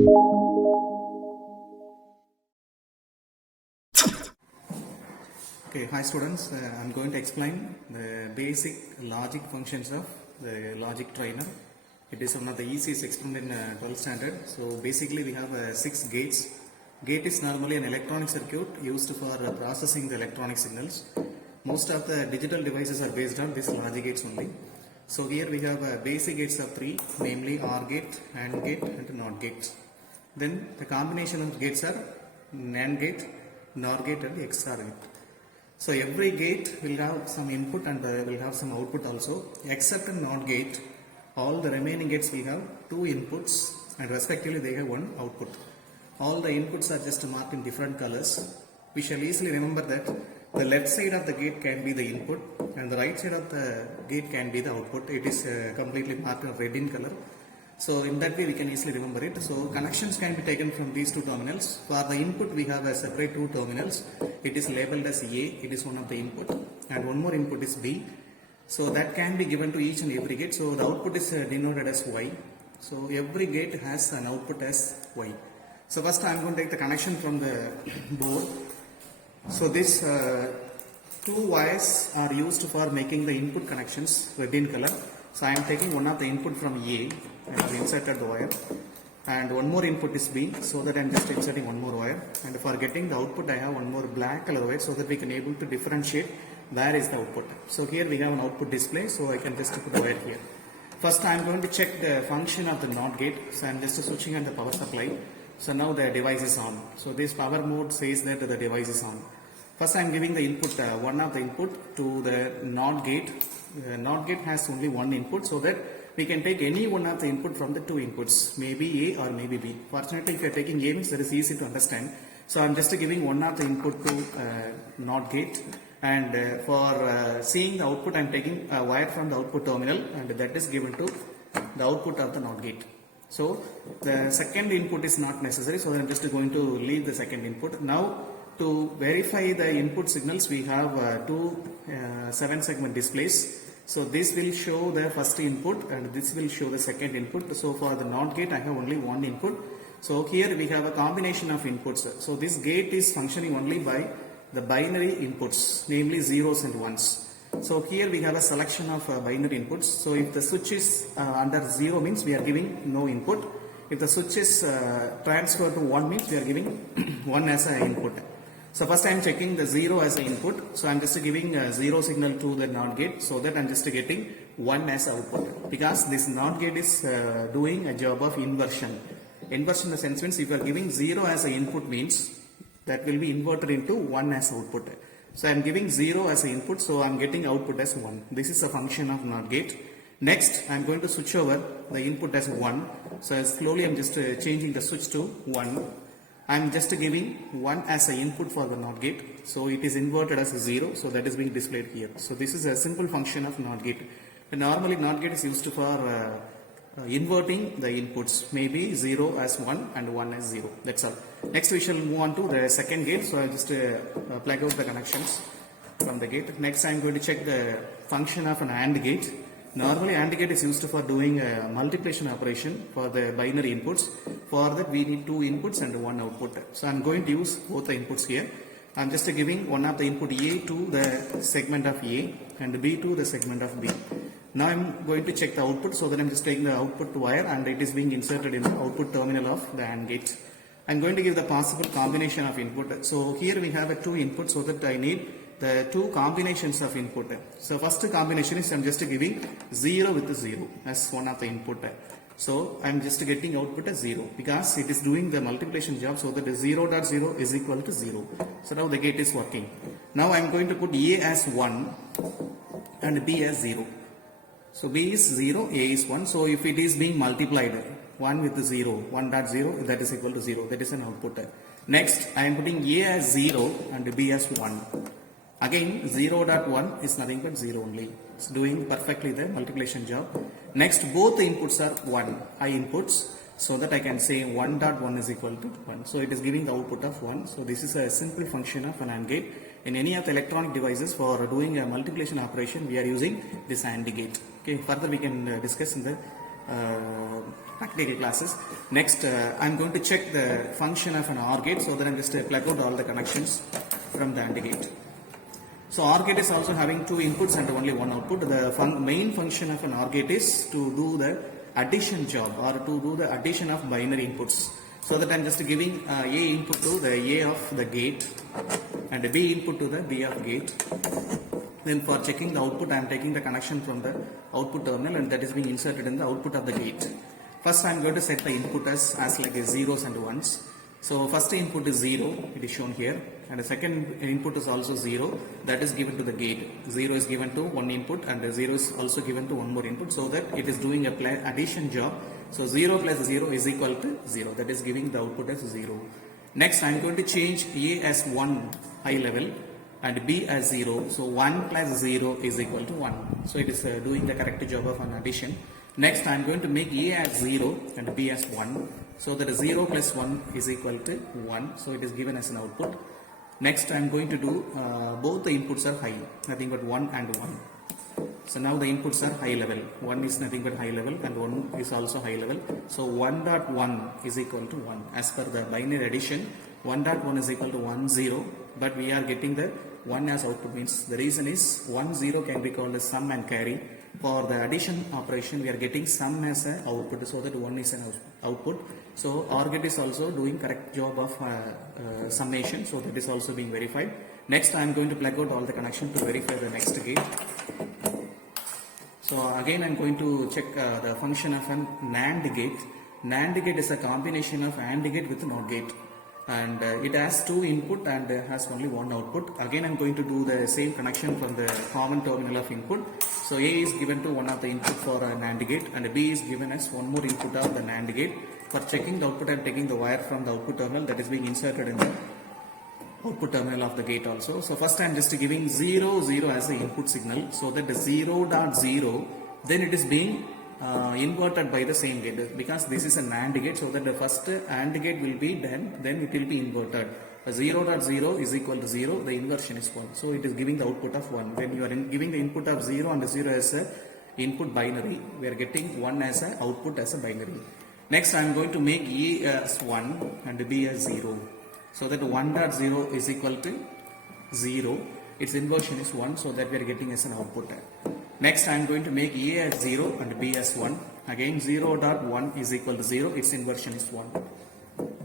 Okay, hi students. I'm going to explain the basic logic functions of the logic trainer. It is one of the easiest explained in 12th standard. So basically we have 6 gates. Gate is normally an electronic circuit used for processing the electronic signals. Most of the digital devices are based on these logic gates only. So here we have basic gates of 3, namely OR gate, AND gate and NOT gate. Then the combination of gates are NAND gate, NOR gate and XOR gate. So every gate will have some input and will have some output also. Except in NOT gate, all the remaining gates will have 2 inputs and respectively they have 1 output. All the inputs are just marked in different colors. We shall easily remember that the left side of the gate can be the input and the right side of the gate can be the output. It is completely marked in red in color. So in that way we can easily remember it. So connections can be taken from these 2 terminals. For the input we have a separate 2 terminals. It is labeled as A, it is one of the input, and one more input is B. So that can be given to each and every gate. So the output is denoted as Y. So every gate has an output as Y. So first I am going to take the connection from the board. So this 2 wires are used for making the input connections red in color. So I am taking one of the input from A and I have inserted the wire, and one more input is B, so that I am just inserting one more wire, and for getting the output I have one more black color wire so that we can able to differentiate where is the output. So here we have an output display, so I can just put the wire here. First I am going to check the function of the NOT gate. So I am just switching on the power supply. So now the device is on. So this power mode says that the device is on. First I am giving the input, one of the input to the NOT gate. The NOT gate has only one input, so that we can take any one of the input from the 2 inputs, maybe A or maybe B. Fortunately if you are taking A means that is easy to understand. So I am just giving one of the input to NOT gate, and for seeing the output I am taking a wire from the output terminal, and that is given to the output of the NOT gate. So the second input is not necessary, so I am just going to leave the second input. Now to verify the input signals we have 2 7-segment displays. So this will show the first input and this will show the second input. So for the NOT gate I have only one input. So here we have a combination of inputs. So this gate is functioning only by the binary inputs, namely zeros and ones. So here we have a selection of binary inputs. So if the switch is under 0 means we are giving no input. If the switch is transferred to 1 means we are giving 1 as an input. So first I am checking the 0 as an input. So I am just giving a 0 signal to the NOT gate, so that I am just getting 1 as output. Because this NOT gate is doing a job of inversion. Inversion in the sense means if you are giving 0 as an input means that will be inverted into 1 as output. So I am giving 0 as an input, so I am getting output as 1. This is a function of NOT gate. Next I am going to switch over the input as 1. So slowly I am just changing the switch to 1. I am just giving 1 as an input for the NOT gate. So it is inverted as a 0. So that is being displayed here. So this is a simple function of NOT gate. And normally NOT gate is used for inverting the inputs. Maybe 0 as 1 and 1 as 0. That's all. Next we shall move on to the second gate. So I will just plug out the connections from the gate. Next I am going to check the function of an AND gate. Normally AND gate is used for doing a multiplication operation for the binary inputs. For that we need 2 inputs and 1 output. So I am going to use both the inputs here. I am just giving one of the input A to the segment of A and B to the segment of B. Now I am going to check the output, so that I am just taking the output wire and it is being inserted in the output terminal of the AND gate. I am going to give the possible combination of input. So here we have a 2 inputs, so that I need the 2 combinations of input. So first combination is I am just giving 0 with 0 as one of the input. So I am just getting output as 0 because it is doing the multiplication job, so that 0.0 is equal to 0. So now the gate is working. Now I am going to put A as 1 and B as 0. So B is 0, A is 1. So if it is being multiplied, 1 with 0, 1.0, that is equal to 0. That is an output. Next I am putting A as 0 and B as 1. Again 0.1 is nothing but 0 only. It's doing perfectly the multiplication job. Next both the inputs are 1, I inputs, so that I can say 1.1 is equal to 1. So it is giving the output of 1. So this is a simple function of an AND gate. In any of the electronic devices for doing a multiplication operation we are using this AND gate. Okay, further we can discuss in the practical classes. Next, I'm going to check the function of an OR gate, so that I'm just plug out all the connections from the AND gate. So OR gate is also having two inputs and only one output. The main function of an OR gate is to do the addition job, or to do the addition of binary inputs. So that I'm just giving A input to the A of the gate and B input to the B of gate. Then for checking the output, I am taking the connection from the output terminal, and that is being inserted in the output of the gate. First, I am going to set the input as like a zeros and ones. So first input is 0, it is shown here, and the second input is also 0, that is given to the gate. 0 is given to one input, and the 0 is also given to one more input, so that it is doing a addition job. So 0 plus 0 is equal to 0, that is giving the output as 0. Next, I am going to change A as 1 high level and B as 0. So 1 plus 0 is equal to 1. So it is doing the correct job of an addition. Next, I am going to make A as 0 and B as 1. So that 0 plus 1 is equal to 1. So it is given as an output. Next, I am going to do both the inputs are high, nothing but 1 and 1. So now the inputs are high level. 1 is nothing but high level and 1 is also high level. So 1.1 is equal to 1. As per the binary addition, 1.1 is equal to 1, 0. But we are getting the 1 as output, means the reason is 1, 0 can be called as sum and carry. For the addition operation, we are getting sum as an output, so that 1 is an output. So OR gate is also doing correct job of summation, so that is also being verified. Next, I am going to plug out all the connection to verify the next gate. So again, I am going to check the function of an NAND gate. NAND gate is a combination of AND gate with NOT gate, and it has two input and has only one output. Again, I am going to do the same connection from the common terminal of input. So A is given to one of the input for a NAND gate, and B is given as one more input of the NAND gate. For checking the output, I am taking the wire from the output terminal that is being inserted in the output terminal of the gate also. So first I am just giving 0, 0 as the input signal, so that the 0.0, then it is being inverted by the same gate, because this is a NAND gate, so that the first AND gate will be done, then it will be inverted. 0.0 is equal to 0, the inversion is 1, so it is giving the output of 1. When you are giving the input of 0 and 0 as a input binary, we are getting 1 as a output as a binary. Next, I am going to make A as 1 and B as 0, so that 1.0 is equal to 0, its inversion is 1, so that we are getting as an output. Next, I am going to make A as 0 and B as 1. Again, 0.1 is equal to 0, its inversion is 1.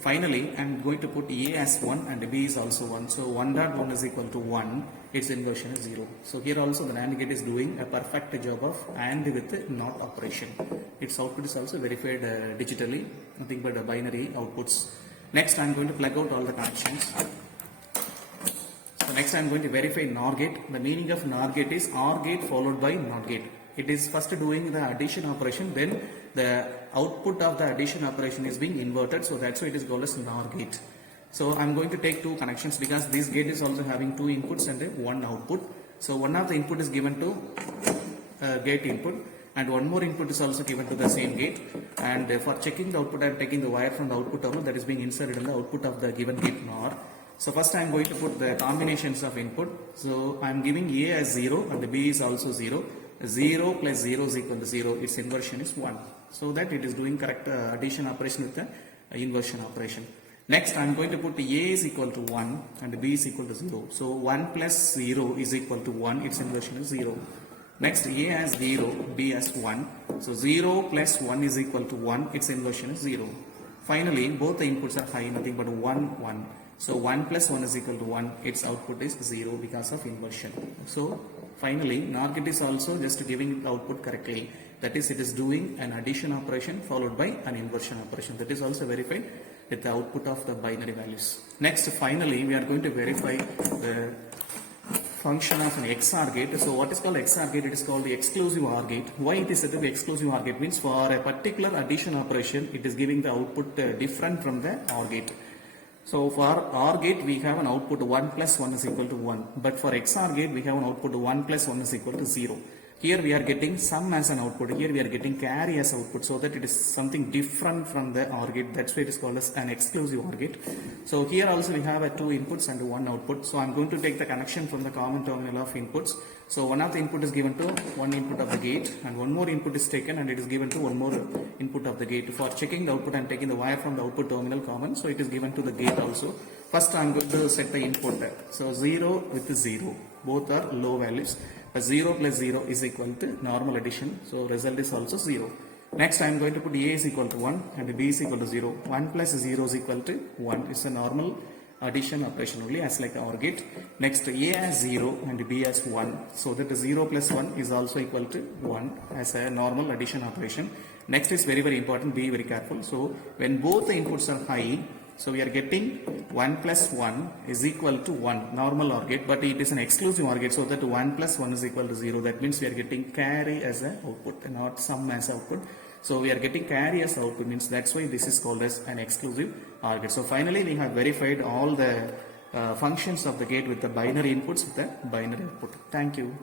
Finally, I am going to put A as 1 and B is also 1. So 1.1 is equal to 1, its inversion is 0. So here also the NAND gate is doing a perfect job of AND with NOT operation. Its output is also verified digitally, nothing but binary outputs. Next, I am going to plug out all the connections. So next, I am going to verify NOR gate. The meaning of NOR gate is OR gate followed by NOT gate. It is first doing the addition operation, then the output of the addition operation is being inverted, so that's why it is called as NOR gate. So I am going to take two connections, because this gate is also having two inputs and one output. So one of the input is given to gate input, and one more input is also given to the same gate. And for checking the output, I am taking the wire from the output terminal that is being inserted in the output of the given gate NOR. So first I am going to put the combinations of input. So I am giving A as 0 and the B is also 0. 0 plus 0 is equal to 0, its inversion is 1. So that it is doing correct addition operation with the inversion operation. Next, I am going to put A is equal to 1 and B is equal to 0. So 1 plus 0 is equal to 1, its inversion is 0. Next, A as 0, B as 1. So 0 plus 1 is equal to 1, its inversion is 0. Finally, both the inputs are high, nothing but 1, 1. So 1 plus 1 is equal to 1, its output is 0 because of inversion. So finally, NOR gate is also just giving the output correctly. That is, it is doing an addition operation followed by an inversion operation. That is also verified with the output of the binary values. Next, finally, we are going to verify the function of an XOR gate. So what is called XOR gate? It is called the exclusive OR gate. Why it is said to be exclusive OR gate? Means for a particular addition operation, it is giving the output different from the OR gate. So for OR gate, we have an output 1 plus 1 is equal to 1. But for XOR gate, we have an output 1 plus 1 is equal to 0. Here we are getting sum as an output. Here we are getting carry as output, so that it is something different from the OR gate. That's why it is called as an exclusive OR gate. So here also we have two inputs and one output. So I'm going to take the connection from the common terminal of inputs. So one of the input is given to one input of the gate, and one more input is taken and it is given to one more input of the gate. For checking the output, I'm taking the wire from the output terminal common, so it is given to the gate also. First I'm going to set the input. So 0 with 0, both are low values. 0 plus 0 is equal to normal addition, so result is also 0. Next I am going to put A is equal to 1 and B is equal to 0. 1 plus 0 is equal to 1. It's a normal addition operation only, as like OR gate. Next A as 0 and B as 1, so that 0 plus 1 is also equal to 1 as a normal addition operation. Next is very important, be very careful. So when both the inputs are high, so we are getting 1 plus 1 is equal to 1, normal OR gate, but it is an exclusive OR gate, so that 1 plus 1 is equal to 0. That means we are getting carry as an output and not sum as output. So we are getting carry as output, means that's why this is called as an exclusive OR gate. So finally we have verified all the functions of the gate with the binary inputs with the binary output. Thank you.